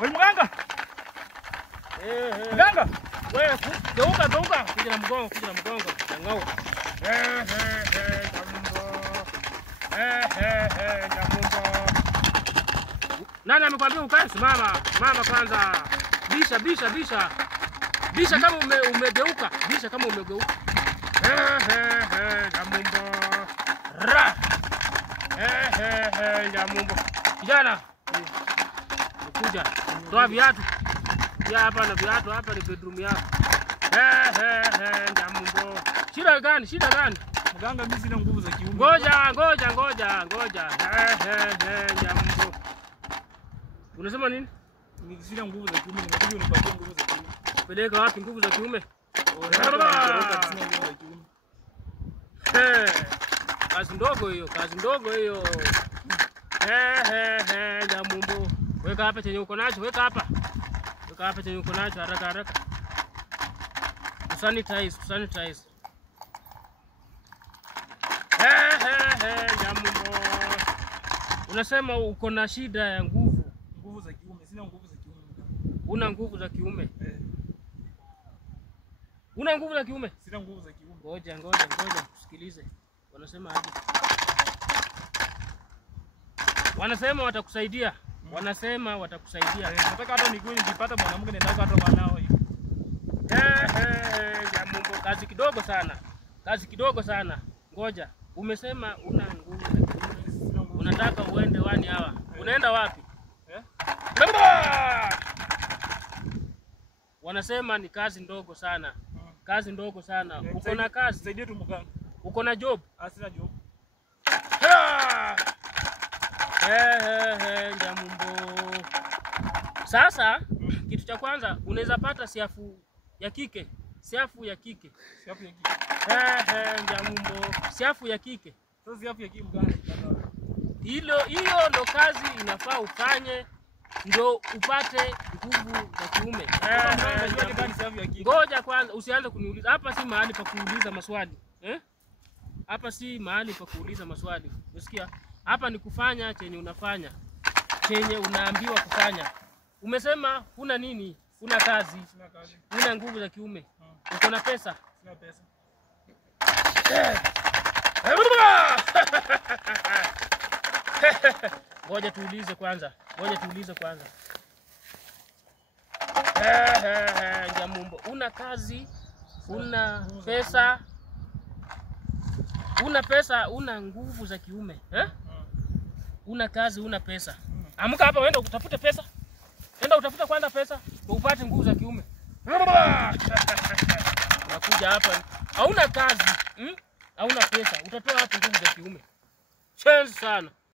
Mganga. Mganga. Wewe geuka. Kuja na mgongo. Ngao. Jambo. Nani amekwambia ukae? Simama kwanza. Bisha kama umegeuka. Jambo. Ra. Jambo. Kijana. Kuja. Toa viatu. Ya hapa na viatu hapa ni bedroom yako. Jambo. Shida gani? Mganga, mimi sina nguvu za kiume. Ngoja. Jambo. Unasema nini? Mimi sina nguvu za kiume, nimekuja unipatie nguvu za kiume. Peleka wapi nguvu za kiume? Sina nguvu za kiume. Kazi ndogo hiyo. Jambo. Weka hapa chenye uko nacho, haraka. Sanitize. Jambo. Unasema uko na shida ya nguvu za kiume. Sina nguvu za kiume. Una nguvu za kiume? Una nguvu za kiume? Sina nguvu za kiume. Ngoja, usikilize. Wanasema aje? Wanasema watakusaidia. Nataka hata miguu nikipata mwanamke nenda hata wanao hiyo. Jambo, kazi kidogo sana. Ngoja. Umesema una nguvu za kiume. Unataka uende wani hawa. Unaenda wapi? Wanasema ni kazi ndogo sana. Uko na kazi? Saidie tu mganga. Uko na job? Sina job. Jambo. Sasa kitu cha kwanza unaweza pata siafu ya kike. Jambo. Siafu ya kike. Sasa siafu ya kike mganga. Hiyo ndo kazi inafaa ufanye ndio upate nguvu za kiume. Ngoja kwanza usianze kuniuliza. Hapa si mahali pa kuuliza maswali. Hapa si mahali pa kuuliza maswali. Unasikia? Hapa ni kufanya chenye unafanya. Chenye unaambiwa kufanya. Umesema huna nini? Huna kazi. Sina kazi. Huna nguvu za kiume. Uko na pesa? Sina pesa. Ngoja tuulize kwanza. Jamumbo, una kazi, una pesa, una nguvu za kiume, una kazi, una pesa. Amka hapa uende utafute pesa. Enda utafuta kwanza pesa, ndio upate nguvu za kiume. Unakuja hapa, hauna kazi, hauna pesa, utatoa hapo nguvu za kiume. Change sana.